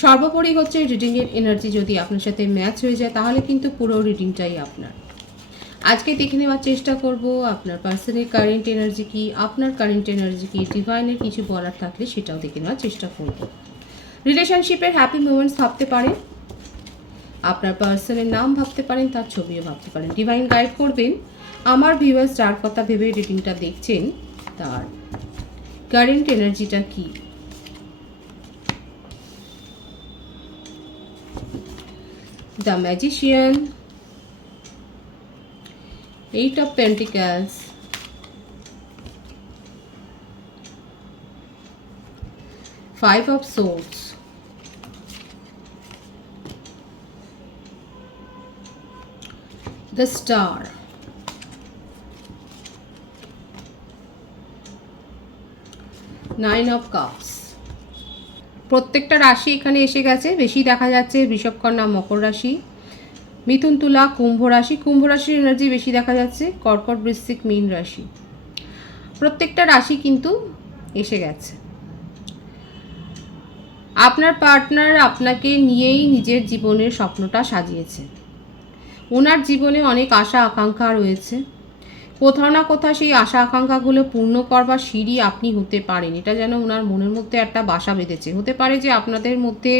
সর্বোপরি হচ্ছে রিডিংয়ের এনার্জি যদি আপনার সাথে ম্যাচ হয়ে যায়, তাহলে কিন্তু পুরো রিডিংটাই আপনার। আজকে দেখে নেওয়ার চেষ্টা করব, আপনার পার্সনের কারেন্ট এনার্জি কি, আপনার কারেন্ট এনার্জি কি ডিভাইনের কিছু বলার থাকলে সেটাও দেখে নেওয়ার চেষ্টা করব। রিলেশনশিপের হ্যাপি মুমেন্টস ভাবতে পারেন, আপনার পার্সনের নাম ভাবতে পারেন, তার ছবিও ভাবতে পারেন। ডিভাইন গাইড করবেন, আমার ভিউয়ার্স যার কথা ভেবে রিডিংটা দেখছেন, তার কারেন্ট এনার্জিটা কী the magician. Eight of pentacles. Five of swords. The star. Nine of cups প্রত্যেকটা রাশি এখানে এসে গেছে। বেশি দেখা যাচ্ছে বৃষভকন্যা, মকর রাশি, মিথুন তুলা, কুম্ভ রাশি। কুম্ভ রাশির এনার্জি বেশি দেখা যাচ্ছে, কর্কট বৃশ্চিক মীন রাশি। প্রত্যেকটা রাশি কিন্তু এসে গেছে। আপনার পার্টনার আপনাকে নিয়েই নিজের জীবনের স্বপ্নটা সাজিয়েছে। ওনার জীবনে অনেক আশা, আকাঙ্ক্ষা রয়েছে। কোথাও না কোথাও সেই আশা আকাঙ্ক্ষাগুলো পূর্ণ করবার সিঁড়ি আপনি হতে পারেন। এটা যেন ওনার মনের মধ্যে একটা বাসা বেঁধেছে। হতে পারে যে আপনাদের মধ্যে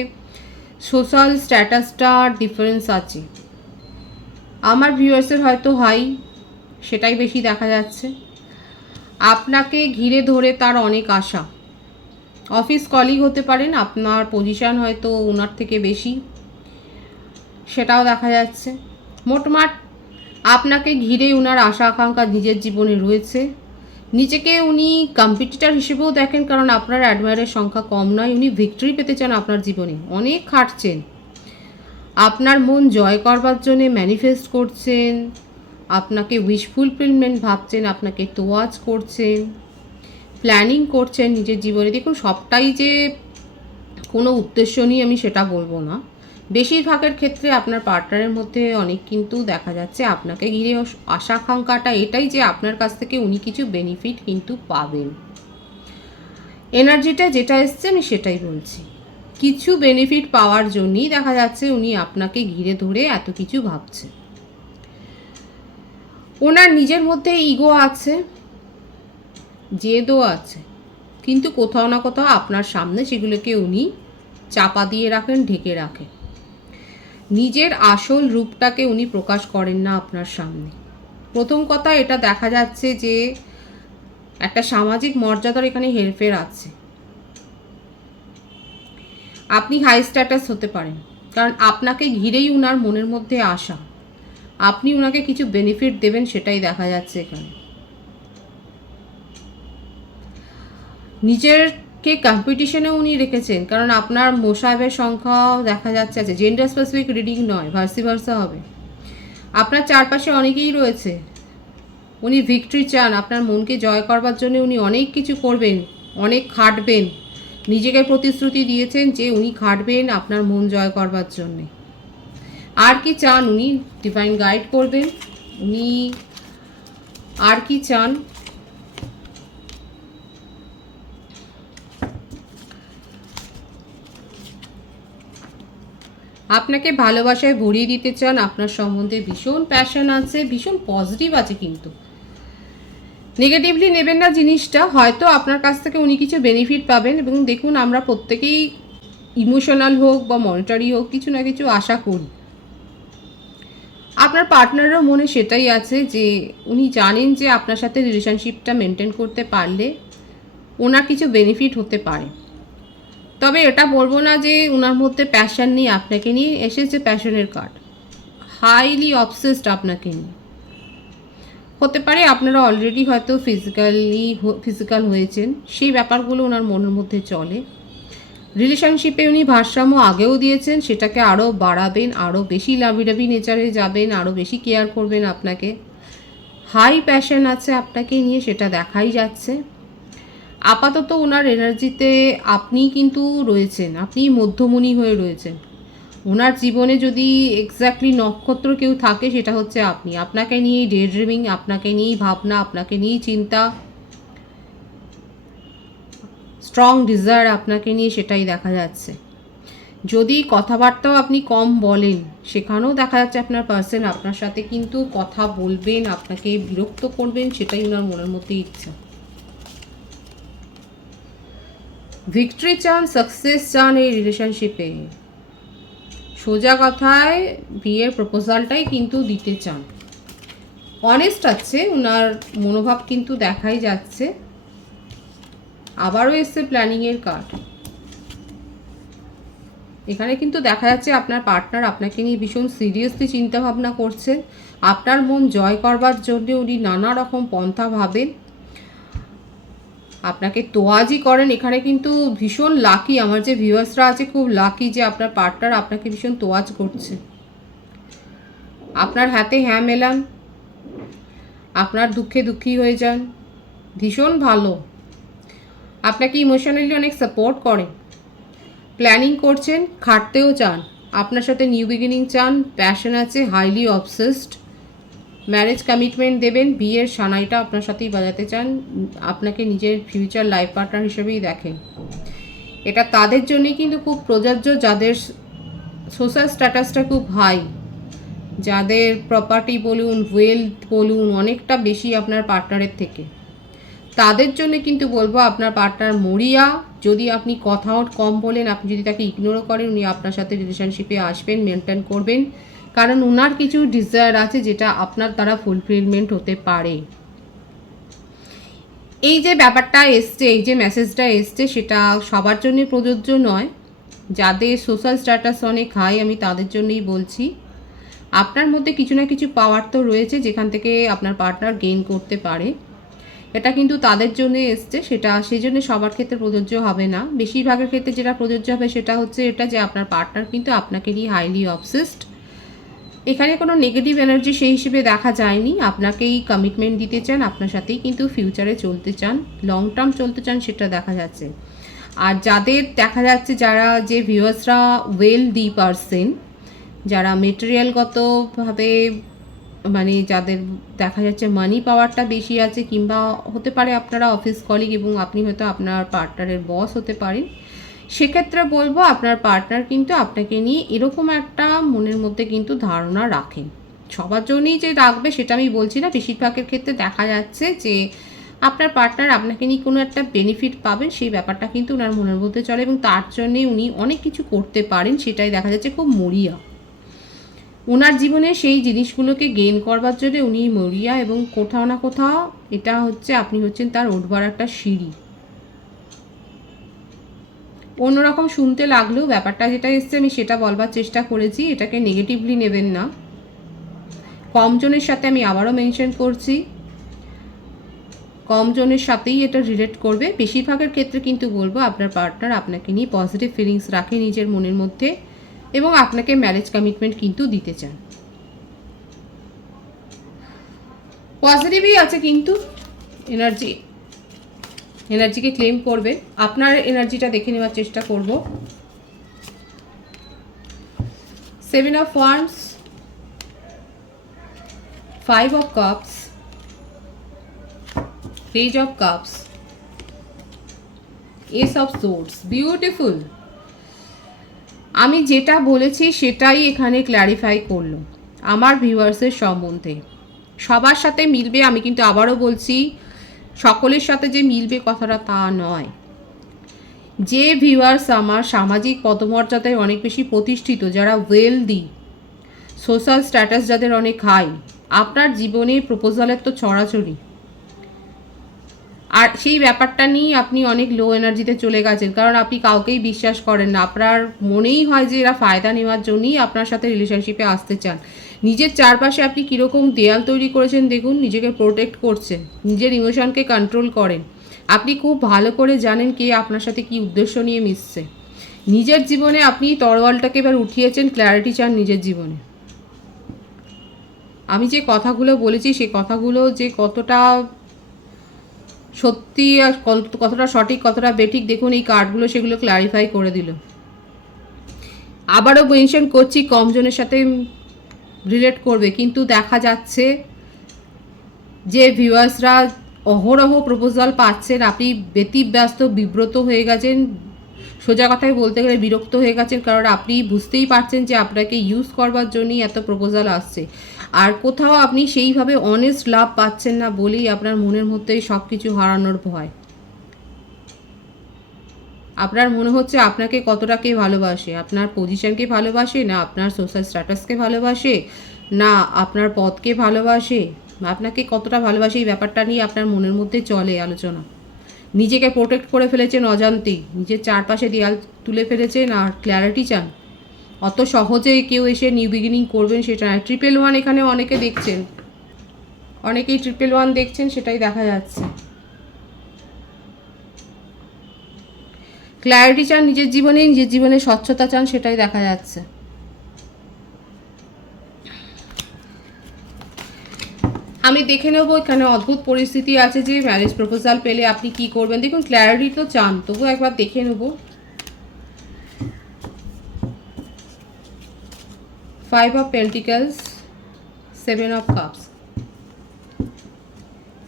সোশ্যাল স্ট্যাটাসটা ডিফারেন্স আছে। আমার ভিউয়ার্সের হয়তো হাই, সেটাই বেশি দেখা যাচ্ছে। আপনাকে ঘিরে ধরে তার অনেক আশা। অফিস কলিগ হতে পারেন, আপনার পজিশন হয়তো ওনার থেকে বেশি, সেটাও দেখা যাচ্ছে। মোটমাট আপনাকে ঘিরে ওনার আশা আকাঙ্ক্ষা নিজের জীবনে রয়েছে। নিজেকে উনি কম্পিটিটার হিসেবেও দেখেন, কারণ আপনার অ্যাডমায়ারের সংখ্যা কম নয়। উনি ভিক্টরি পেতে চান আপনার জীবনে। অনেক খাটছেন আপনার মন জয় করবার জন্যে ম্যানিফেস্ট করছেন। আপনাকে উইশ ফুলফিলমেন্ট ভাবছেন, আপনাকে তোয়াজ করছেন। প্ল্যানিং করছেন নিজের জীবনে। দেখুন, সবটাই যে কোনো উদ্দেশ্য নিয়ে আমি সেটা বলব না। বেশিরভাগের ক্ষেত্রে আপনার পার্টনারের মধ্যে অনেক কিন্তু দেখা যাচ্ছে আপনাকে ঘিরে আশা আকাঙ্ক্ষাটা এটাই যে আপনার কাছ থেকে উনি কিছু বেনিফিট কিন্তু পাবেন। এনার্জিটা যেটা এসছে আমি সেটাই বলছি। কিছু বেনিফিট পাওয়ার জন্যই দেখা যাচ্ছে উনি আপনাকে ঘিরে ধরে এত কিছু ভাবছে। ওনার নিজের মধ্যে ইগো আছে, জেদও আছে, কিন্তু কোথাও না কোথাও আপনার সামনে সেগুলোকে উনি চাপা দিয়ে রাখেন, ঢেকে রাখেন। নিজের আসল রূপটাকে উনি প্রকাশ করেন না আপনার সামনে। প্রথম কথা, এটা দেখা যাচ্ছে যে একটা সামাজিক মর্যাদার এখানে হেরফের আছে। আপনি হাই স্ট্যাটাস হতে পারেন, কারণ আপনাকে ঘিরেই উনার মনের মধ্যে আসা আপনি উনাকে কিছু বেনিফিট দেবেন সেটাই দেখা যাচ্ছে এখানে। নিজেরকে কম্পিটিশনে উনি রেখেছেন? কারণ আপনার মোসাহেবের সংখ্যাও দেখা যাচ্ছে আছে। জেন্ডার স্পেসিফিক রিডিং নয় ভার্সি ভার্সা হবে। আপনার চারপাশে অনেকেই রয়েছে। উনি ভিক্টরি চান, আপনার মনকে জয় করবার জন্য উনি অনেক কিছু করবেন, অনেক খাটবেন। নিজেকে প্রতিশ্রুতি দিয়েছেন যে উনি খাটবেন আপনার মন জয় করবার জন্যে। আর কি চান উনি? ডিভাইন গাইড করবেন। উনি আর কি চান? আপনাকে ভালোবাসায় ভরিয়ে দিতে চান, আপনার সম্বন্ধে ভীষণ প্যাশন আছে, ভীষণ পজিটিভ আছে কিন্তু। নেগেটিভলি নেবেন না জিনিসটা, হয়তো আপনার কাছ থেকে উনি কিছু বেনিফিট পাবেন এবং দেখুন আমরা প্রত্যেকেই ইমোশনাল হোক বা মনিটারি হোক, কিছু না কিছু আশা করি। আপনার পার্টনারও মনে সেটাই আছে যে উনি জানেন যে আপনার সাথে রিলেশনশিপটা মেনটেন করতে পারলে ওনার কিছু বেনিফিট হতে পারে। তবে এটা বলব না যে ওনার মধ্যে প্যাশন নিয়ে আপনাকে নিয়ে এসেছে প্যাশনের কার্ড হাইলি অবসেসড আপনাকে নিয়ে। হতে পারে আপনারা অলরেডি হয়তো ফিজিক্যালি ফিজিক্যাল হয়েছেন, সেই ব্যাপারগুলো ওনার মনের মধ্যে চলে। রিলেশনশিপে উনি ভারসাম্য আগেও দিয়েছেন, সেটাকে আরও বাড়াবেন আরও বেশি লাভিডাভি নেচারে যাবেন আরও বেশি কেয়ার করবেন আপনাকে। হাই প্যাশন আছে আপনাকে নিয়ে, সেটা দেখাই যাচ্ছে। আপাতত ওনার এনার্জিতে আপনি কিন্তু রয়েছেন আপনি মধ্যমণি হয়ে রয়েছেন। ওনার জীবনে যদি এক্স্যাক্টলি নক্ষত্র কেউ থাকে সেটা হচ্ছে আপনি। আপনাকে নিয়েই ডে ড্রিমিং আপনাকে নিয়েই ভাবনা, আপনাকে নিয়েই চিন্তা। স্ট্রং ডিজায়ার আপনাকে নিয়ে সেটাই দেখা যাচ্ছে। যদি কথাবার্তাও আপনি কম বলেন, সেখানেও দেখা যাচ্ছে আপনার পার্সন আপনার সাথে কিন্তু কথা বলবেন, আপনাকে বিরক্ত করবেন, সেটাই ওনার মনের মধ্যে ইচ্ছা। ভিক্টরি চান, সাকসেস চান এই রিলেশনশিপে সোজা কথায় বিয়ের প্রপোজালটাই কিন্তু দিতে চান। অনেস্ট আছে ওনার মনোভাব কিন্তু দেখাই যাচ্ছে। আবারও এসছে প্ল্যানিংয়ের কার্ড এখানে কিন্তু দেখা যাচ্ছে আপনার পার্টনার আপনাকে নিয়ে ভীষণ সিরিয়াসলি চিন্তা ভাবনা করছেন। আপনার মন জয় করবার জন্য উনি নানা রকম পন্থা ভাবেন। আপনাকে তোয়াজি করেন, এখানে কিন্তু ভীষণ লাকি আমার যে ভিউয়ার্সরা আছে, খুব লাকি যে আপনার পার্টনার আপনাকে ভীষণ তোয়াজ করছে। আপনার হাতে হ্যাঁ মেলান, আপনার দুঃখে দুঃখী হয়ে যান, ভীষণ ভালো। আপনাকে ইমোশনালি অনেক সাপোর্ট করে। প্ল্যানিং করছেন, খাটতেও চান। আপনার সাথে নিউ বিগিনিং চান প্যাশন আছে হাইলি অবসেসড ম্যারেজ কমিটমেন্ট দেবেন, বিয়ের সানাইটা আপনার সাথেই বাজাতে চান, আপনাকে নিজের ফিউচার লাইফ পার্টনার হিসেবেই দেখেন। এটা তাদের জন্যই কিন্তু খুব প্রযোজ্য, যাদের সোশ্যাল স্ট্যাটাসটা খুব হাই যাদের প্রপার্টি বলুন ওয়েলথ বলুন, অনেকটা বেশি আপনার পার্টনারের থেকে। তাদের জন্য কিন্তু বলব আপনার পার্টনার মরিয়া, যদি আপনি কথাও কম বলেন, আপনি যদি তাকে ইগনোরও করেন, উনি আপনার সাথে রিলেশনশিপে আসবেন মেনটেন করবেন। কারণ ওনার কিছু ডিজায়ার আছে যেটা আপনার দ্বারা ফুলফিলমেন্ট হতে পারে। এই যে ব্যাপারটা এসছে, এই যে মেসেজটা এসছে, সেটা সবার জন্য প্রযোজ্য নয়। যাদের সোশ্যাল স্ট্যাটাস অনেক হাই আমি তাদের জন্যই বলছি। আপনার মধ্যে কিছু না কিছু পাওয়ার তো রয়েছে, যেখান থেকে আপনার পার্টনার গেইন করতে পারে। এটা কিন্তু তাদের জন্য এসছে, সেটা সেই জন্য সবার ক্ষেত্রে প্রযোজ্য হবে না। বেশিরভাগের ক্ষেত্রে যেটা প্রযোজ্য হবে সেটা হচ্ছে এটা যে আপনার পার্টনার কিন্তু আপনাকে নিয়ে হাইলি অবসেসড এখানে কোনো নেগেটিভ এনার্জি সেই হিসেবে দেখা যায়নি। আপনাকেই কমিটমেন্ট দিতে চান, আপনার সাথেই কিন্তু ফিউচারে চলতে চান লং টার্ম চলতে চান সেটা দেখা যাচ্ছে। আর যাদের দেখা যাচ্ছে যারা যে ভিউয়ার্সরা ওয়েল দি পারসেন যারা মেটেরিয়ালগতভাবে মানে যাদের দেখা যাচ্ছে মানি পাওয়ারটা বেশি আছে কিংবা হতে পারে আপনারা অফিস কলিগ এবং আপনি হয়তো আপনার পার্টনারের বস হতে পারেন সেক্ষেত্রে বলব আপনার পার্টনার কিন্তু আপনাকে নিয়ে এরকম একটা মনের মধ্যে কিন্তু ধারণা রাখেন। সবার জন্যই যে রাখবে সেটা আমি বলছি না। বেশিরভাগের ক্ষেত্রে দেখা যাচ্ছে যে আপনার পার্টনার আপনাকে নিয়ে কোনো একটা বেনিফিট পাবেন, সেই ব্যাপারটা কিন্তু ওনার মনের মধ্যে চলে এবং তার জন্যে উনি অনেক কিছু করতে পারেন, সেটাই দেখা যাচ্ছে খুব মরিয়া। ওনার জীবনে সেই জিনিসগুলোকে গেইন করবার জন্য উনি মরিয়া এবং কোথাও না কোথাও এটা হচ্ছে আপনি হচ্ছেন তার উঠবার একটা সিঁড়ি। অন্যরকম শুনতে লাগলেও ব্যাপারটা যেটা এসছে, আমি সেটা বলবার চেষ্টা করেছি, এটাকে নেগেটিভলি নেবেন না। কমজনের সাথে আমি আবারও মেনশন করছি। কমজনের সাথেই এটা রিলেট করবে। বেশিরভাগের ক্ষেত্রে কিন্তু বলব, আপনার পার্টনার আপনাকে নিয়ে পজিটিভ ফিলিংস রাখে নিজের মনের মধ্যে এবং আপনাকে ম্যারেজ কমিটমেন্ট কিন্তু দিতে চান। পজিটিভই আছে কিন্তু এনার্জি এনার্জিকে ক্লেম করবে আপনার এনার্জিটা দেখে নেওয়ার চেষ্টা করব। Seven of wands five of cups page of cups ace of swords beautiful আমি যেটা বলেছি সেটাই এখানে ক্ল্যারিফাই করল। আমার ভিউয়ার্সের সম্বন্ধে। সবার সাথে মিলবে আমি কিন্তু আবারও বলছি। সকলের সাথে যে মিলবে কথাটা তা নয়। যে ভিউয়ার্স আমার সামাজিক পদমর্যাদায় অনেক বেশি প্রতিষ্ঠিত, যারা ওয়েলদি সোশ্যাল স্ট্যাটাস যাদের অনেক হাই আপনার জীবনে প্রপোজালের তো ছড়াছড়ি। আর সেই ব্যাপারটা নিয়ে আপনি অনেক লো এনার্জিতে চলে গেছেন, কারণ আপনি কাউকেই বিশ্বাস করেন না। আপনার মনেই হয় যে এরা ফায়দা নেওয়ার জন্যই আপনার সাথে রিলেশনশিপে আসতে চান। নিজের চারপাশে আপনি কীরকম দেয়াল তৈরি করেছেন দেখুন, নিজেকে প্রোটেক্ট করছেন, নিজের ইমোশনকে কন্ট্রোল করেন। আপনি খুব ভালো করে জানেন কে আপনার সাথে কি উদ্দেশ্য নিয়ে মিশছে। নিজের জীবনে আপনি তরওয়ালটাকে এবার উঠিয়েছেন ক্ল্যারিটি চান নিজের জীবনে। আমি যে কথাগুলো বলেছি সেই কথাগুলো যে কতটা সত্যি আর কত- কতটা সঠিক, কতটা বেঠিক, দেখুন এই কার্ডগুলো সেগুলো ক্লারিফাই করে দিল। আবারও মেনশন করছি কমজনের সাথে রিলেট করবে, কিন্তু দেখা যাচ্ছে যে ভিউয়ার্সরা অহরহ প্রপোজাল পাচ্ছেন। আপনি ব্যতিব্যস্ত, বিব্রত হয়ে গেছেন। সোজা কথায় বলতে গেলে বিরক্ত হয়ে গেছেন, কারণ আপনি বুঝতেই পারছেন যে আপনাকে ইউজ করবার জন্যই এত প্রপোজাল আসছে। আর কোথাও আপনি সেইভাবে অনেস্ট লাভ পাচ্ছেন না বলেই আপনার মনের মধ্যে সব কিছু হারানোর ভয়। আপনার মনে হচ্ছে আপনাকে কতটা কে ভালোবাসে? আপনার পজিশনকে ভালোবাসে? না আপনার সোশ্যাল স্ট্যাটাসকে ভালোবাসে? না আপনার পদকে ভালোবাসে? আপনাকে কতটা ভালোবাসে? এই ব্যাপারটা নিয়ে আপনার মনের মধ্যে চলে আলোচনা। নিজেকে প্রোটেক্ট করে ফেলেছেন অজান্তেই। নিজের চারপাশে দেয়াল তুলে ফেলেছেন আর ক্ল্যারিটি চান। অত সহজে কেউ এসে নিউ বিগিনিং করবেন সেটা না। ট্রিপল ওয়ান এখানে অনেকে দেখছেন। অনেকেই ট্রিপল ওয়ান দেখছেন, সেটাই দেখা যাচ্ছে। ক্ল্যারিটি চান, নিজের জীবনে নিজের জীবনে স্বচ্ছতা চান, সেটাই দেখা যাচ্ছে। আমি দেখে নেব, এখানে অদ্ভুত পরিস্থিতি আছে যে ম্যারেজ প্রপোজাল পেলে আপনি কি করবেন। দেখুন ক্ল্যারিটি তো চান তবু একবার দেখে নেব। Five of pentacles seven of cups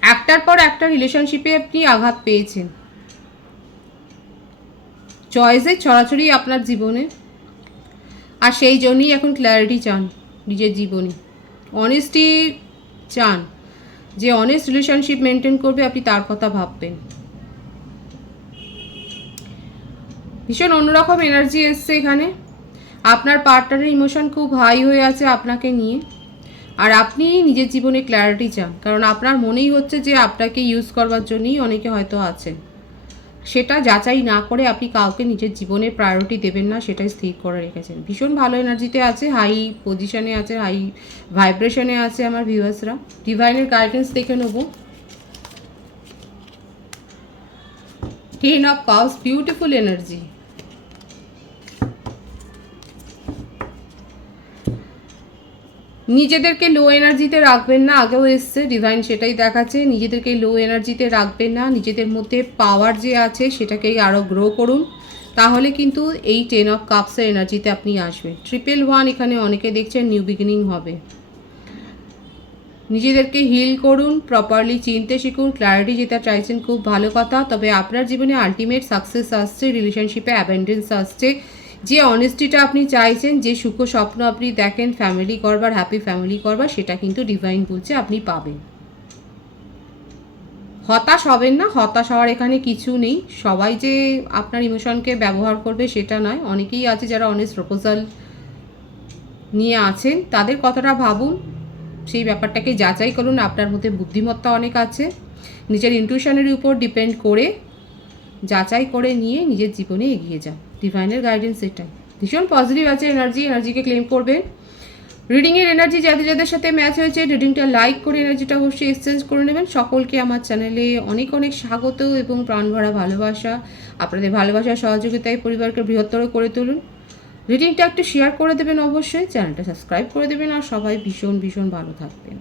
একটার পর একটা রিলেশনশিপে আপনি আঘাত পেয়েছেন। চয়েসের ছড়াছড়ি আপনার জীবনে। আর সেই জন্যই এখন ক্ল্যারিটি চান নিজের জীবনে। অনেস্টি চান যে অনেস্ট রিলেশনশিপ মেনটেন করবে আপনি তার কথা ভাববেন। ভীষণ অন্যরকম এনার্জি এসছে এখানে। আপনার পার্টনারের ইমোশন খুব হাই হয়ে আছে আপনাকে নিয়ে। আর আপনি নিজের জীবনে ক্ল্যারিটি চান। কারণ আপনার মনেই হচ্ছে যে আপনাকে ইউজ করবার জন্যই অনেকে হয়তো আছেন। সেটা যাচাই না করে আপনি কাউকে নিজের জীবনের প্রায়োরিটি দেবেন না, সেটাই স্থির করে রেখেছেন। ভীষণ ভালো এনার্জিতে আছে হাই পজিশনে আছে হাই ভাইব্রেশনে আছে আমার ভিউয়ার্সরা ডিভাইনের গাইডেন্স দেখে নেব। Ten of cups beautiful energy নিজেদেরকে লো এনার্জিতে রাখবেন না, আগেও এসছে ডিভাইন সেটাই দেখাচ্ছে, নিজেদেরকে লো এনার্জিতে রাখবেন না, নিজেদের মধ্যে পাওয়ার যে আছে সেটাকেই আরও গ্রো করুন, তাহলে কিন্তু এই টেন অফ কাপসের এনার্জিতে আপনি আসবেন। ট্রিপল ওয়ান এখানে অনেকে দেখছেন নিউ বিগিনিং হবে। নিজেদেরকে হিল করুন প্রপারলি চিনতে শিখুন ক্ল্যারিটি যেটা চাইছেন খুব ভালো কথা, তবে আপনার জীবনে আলটিমেট সাকসেস আসছে রিলেশনশিপে অ্যাবেন্ডেন্স আসছে যে অনেস্টিটা আপনি চাইছেন, যে সুখ স্বপ্ন আপনি দেখেন ফ্যামিলি করবার হ্যাপি ফ্যামিলি করবার, সেটা কিন্তু ডিভাইন বলছে আপনি পাবেন। হতাশ হবেন না, হতাশ হওয়ার এখানে কিছু নেই। সবাই যে আপনার ইমোশনকে ব্যবহার করবে সেটা নয়। অনেকেই আছে যারা অনেস্ট প্রপোজাল নিয়ে আছেন, তাদের কথাটা ভাবুন। সেই ব্যাপারটাকে যাচাই করুন, আপনার মধ্যে বুদ্ধিমত্তা অনেক আছে। নিজের ইনটিউশনের উপর ডিপেন্ড করে যাচাই করে নিয়ে নিজের জীবনে এগিয়ে যান। ডিভাইনের গাইডেন্স এটাই ভীষণ পজিটিভ আছে এনার্জি এনার্জিকে ক্লেম করবেন। রিডিংয়ের এনার্জি যাদের যাদের সাথে ম্যাচ হয়েছে রিডিংটা লাইক করে এনার্জিটা অবশ্যই এক্সচেঞ্জ করে নেবেন। সকলকে আমার চ্যানেলে অনেক অনেক স্বাগত এবং প্রাণভরা ভালোবাসা। আপনাদের ভালোবাসার সহযোগিতায় পরিবারকে বৃহত্তর করে তুলুন। রিডিংটা একটু শেয়ার করে দেবেন অবশ্যই। চ্যানেলটা সাবস্ক্রাইব করে দেবেন। আর সবাই ভীষণ ভীষণ ভালো থাকবেন।